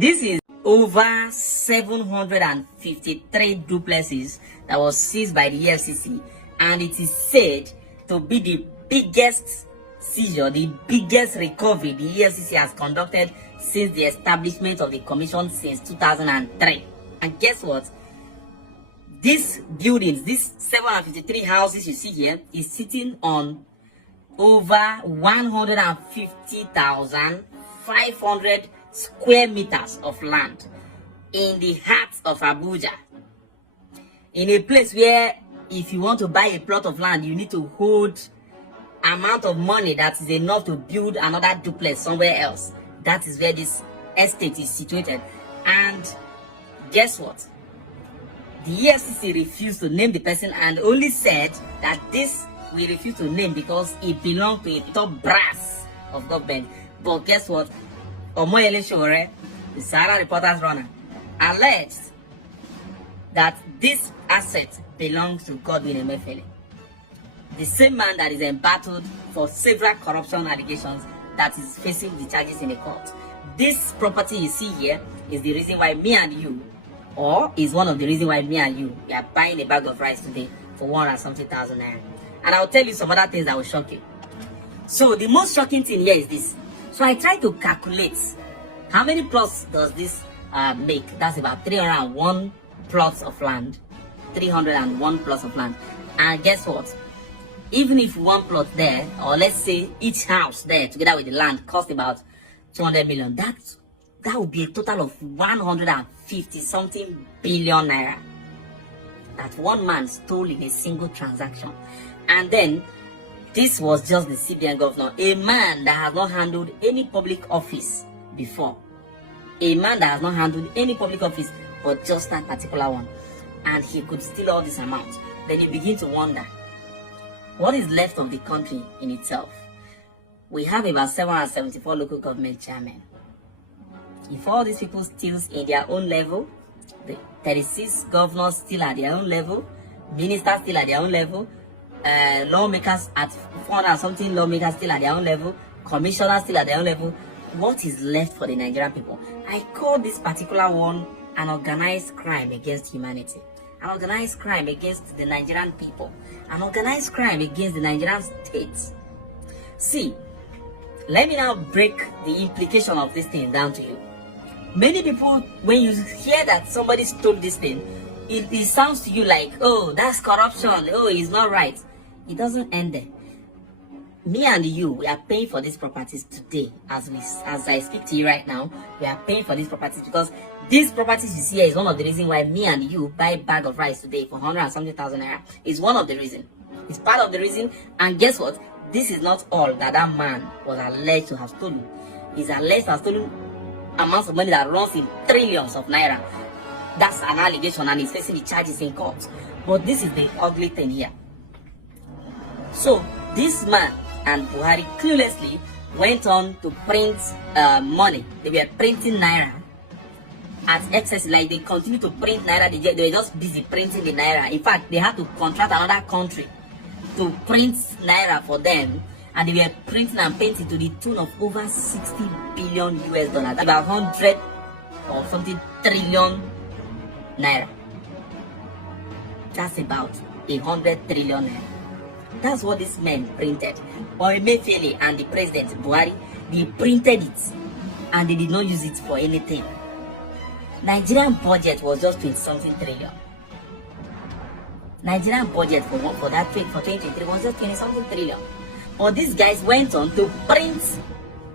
This is over 753 duplexes that was seized by the EFCC, and it is said to be the biggest seizure, the biggest recovery the EFCC has conducted since the establishment of the commission since 2003. And guess what? These buildings, these 753 houses you see here, is sitting on over 150,500 square meters of land in the heart of Abuja. In a place where if you want to buy a plot of land, you need to hold amount of money that is enough to build another duplex somewhere else. That is where this estate is situated. And guess what? The EFCC refused to name the person and only said that this we refuse to name because it belonged to a top brass of government. But guess what? Omoyele Shore, the Sahara Reporters runner, alleged that this asset belongs to Godwin Emefiele, the same man that is embattled for several corruption allegations that is facing the charges in the court. This property you see here is the reason why me and you, or is one of the reasons why me and you are buying a bag of rice today for 1,something naira. And I'll tell you some other things that will shock you. So the most shocking thing here is this. So I tried to calculate how many plots does this make. That's about 301 plots of land. 301 plots of land. And guess what? Even if one plot there, or let's say each house there together with the land cost about 200 million, that would be a total of 150 something billion naira that one man stole in a single transaction. And then this was just the CBN governor, a man that has not handled any public office before. A man that has not handled any public office but just that particular one. And he could steal all this amount. Then you begin to wonder, what is left of the country in itself? We have about 774 local government chairmen. If all these people steal in their own level, the 36 governors still at their own level, ministers still at their own level, lawmakers at 400 something lawmakers still at their own level, commissioners still at their own level, what is left for the Nigerian people? I call this particular one an organized crime against humanity, an organized crime against the Nigerian people, an organized crime against the Nigerian state. See, let me now break the implication of this thing down to you. Many people, when you hear that somebody stole this thing, it sounds to you like, oh, that's corruption, oh, it's not right. It doesn't end there. Me and you, we are paying for these properties today. As I speak to you right now, we are paying for these properties because these properties you see here is one of the reasons why me and you buy a bag of rice today for 100 something naira. It's one of the reasons. It's part of the reason. And guess what? This is not all that man was alleged to have stolen. He's alleged to have stolen amounts of money that runs in trillions of naira. That's an allegation and he's facing the charges in court. But this is the ugly thing here. So this man and Buhari cluelessly went on to print money. They were printing naira at excess, like they continue to print naira. They were just busy printing the naira. In fact, they had to contract another country to print naira for them, and they were printing and painting to the tune of over 60 billion US dollars, about 100 or something trillion naira. That's about 100 trillion naira. That's what these men printed. Or Emefiele and the president Buhari, they printed it and they did not use it for anything. Nigerian budget was just 20 something trillion. Nigerian budget for 2023 was just 20 something trillion. But these guys went on to print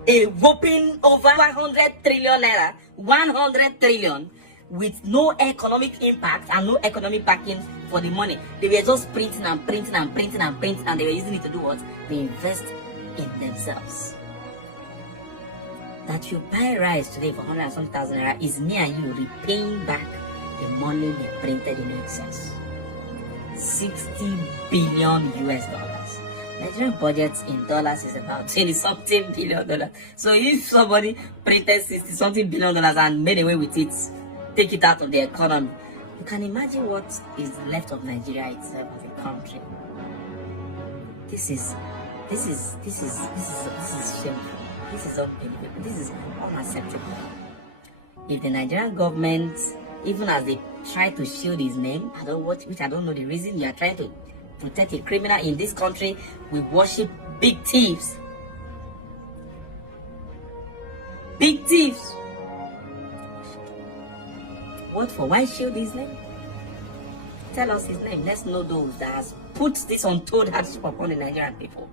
a whopping over 100 trillion naira, 100 trillion, with no economic impact and no economic backing for the money. They were just printing and printing and printing and printing, and they were using it to do what? They invest in themselves. That you buy rice today for 100,000 naira is me and you repaying back the money they printed in excess. 60 billion US dollars. Nigerian budget in dollars is about 20 something billion dollars. So if somebody printed 60 something billion dollars and made away with it, take it out of the economy, you can imagine what is left of Nigeria itself as a country. This is shameful. This is unbelievable. This is unacceptable. if the Nigerian government, even as they try to shield his name, I don't know the reason, you are trying to protect a criminal in this country, we worship big thieves. Big thieves. What for? Why shield his name? Tell us his name. Let's know those that has put this untold hardship upon the Nigerian people.